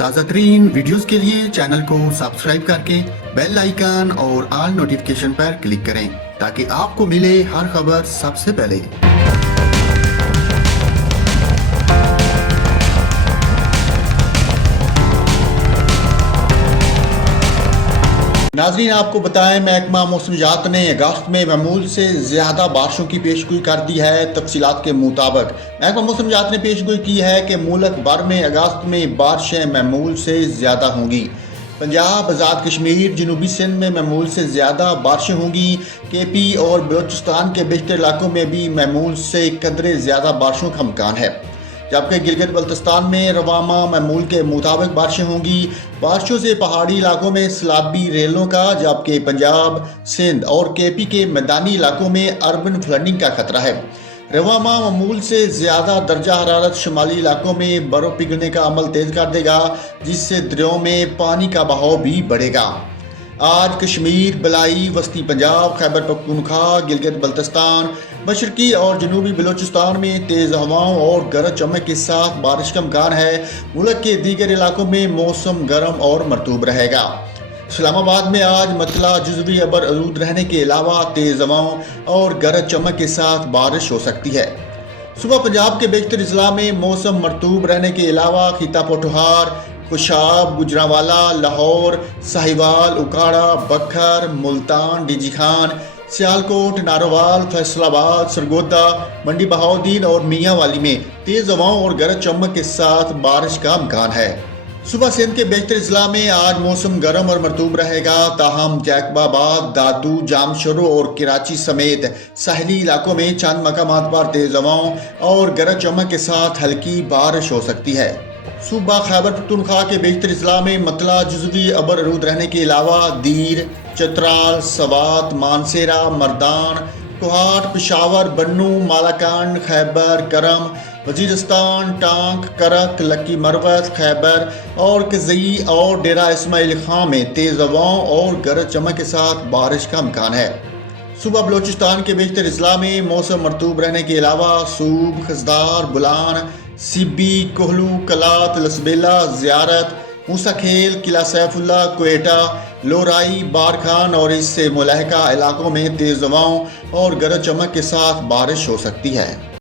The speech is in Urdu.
تازہ ترین ویڈیوز کے لیے چینل کو سبسکرائب کر کے بیل آئیکن اور آل نوٹیفیکیشن پر کلک کریں تاکہ آپ کو ملے ہر خبر سب سے پہلے۔ ناظرین، آپ کو بتائیں محکمہ موسمیات نے اگست میں معمول سے زیادہ بارشوں کی پیشگوئی کر دی ہے۔ تفصیلات کے مطابق محکمہ موسمیات نے پیشگوئی کی ہے کہ ملک بھر میں اگست میں بارشیں معمول سے زیادہ ہوں گی۔ پنجاب، آزاد کشمیر، جنوبی سندھ میں معمول سے زیادہ بارشیں ہوں گی۔ کے پی اور بلوچستان کے بیشتر علاقوں میں بھی معمول سے قدرے زیادہ بارشوں کا امکان ہے، جبکہ گلگت بلتستان میں رواں ماہ معمول کے مطابق بارشیں ہوں گی۔ بارشوں سے پہاڑی علاقوں میں سیلابی ریلوں کا، جبکہ پنجاب، سندھ اور کے پی کے میدانی علاقوں میں اربن فلڈنگ کا خطرہ ہے۔ رواں ماہ معمول سے زیادہ درجہ حرارت شمالی علاقوں میں برف پگھلنے کا عمل تیز کر دے گا، جس سے دریاؤں میں پانی کا بہاؤ بھی بڑھے گا۔ آج کشمیر، بلائی، وسطی پنجاب، خیبر پختونخوا، گلگت بلتستان، مشرقی اور جنوبی بلوچستان میں تیز ہواؤں اور گرج چمک کے ساتھ بارش کا امکان ہے۔ ملک کے دیگر علاقوں میں موسم گرم اور مرطوب رہے گا۔ اسلام آباد میں آج مطلع جزوی ابر آلود رہنے کے علاوہ تیز ہواؤں اور گرج چمک کے ساتھ بارش ہو سکتی ہے۔ صبح پنجاب کے بیشتر اضلاع میں موسم مرطوب رہنے کے علاوہ خطہ پوٹھوہار، خوشاب، گجرانوالہ، لاہور، ساہیوال، اکاڑا، بکھر، ملتان، ڈی جی خان، سیالکوٹ، ناروال، فیصل آباد، سرگودا، منڈی بہاؤدین اور میاں والی میں تیز ہواؤں اور گرج چمک کے ساتھ بارش کا امکان ہے۔ صبح سندھ کے بیشتر اضلاع میں آج موسم گرم اور مرطوب رہے گا، تاہم جیکب آباد، دادو، جام شرو اور کراچی سمیت ساحلی علاقوں میں چند مقامات پر تیز ہواؤں اور گرج چمک کے ساتھ ہلکی بارش ہو سکتی ہے۔ صوبہ خیبر پختونخوا کے بیشتر اضلاع میں مطلع جزوی ابر آلود رہنے کے علاوہ دیر، چترال، سوات، مانسیرہ، مردان، کوہاٹ، پشاور، بنو، مالاکنڈ، خیبر، کرم، وزیرستان، ٹانک، کرک، لکی مروت، خیبر اور کزئی اور ڈیرہ اسماعیل خان میں تیز ہواؤں اور گرج چمک کے ساتھ بارش کا امکان ہے۔ صوبہ بلوچستان کے بیشتر اضلاع میں موسم مرطوب رہنے کے علاوہ صوب، خزدار، بولان، سیبی، کوہلو، کلات، لسبیلا، زیارت، موسیٰ کھیل، قلعہ سیف اللہ، کوئٹہ، لورائی، بارکھان اور اس سے ملحقہ علاقوں میں تیز ہواؤں اور گرج چمک کے ساتھ بارش ہو سکتی ہے۔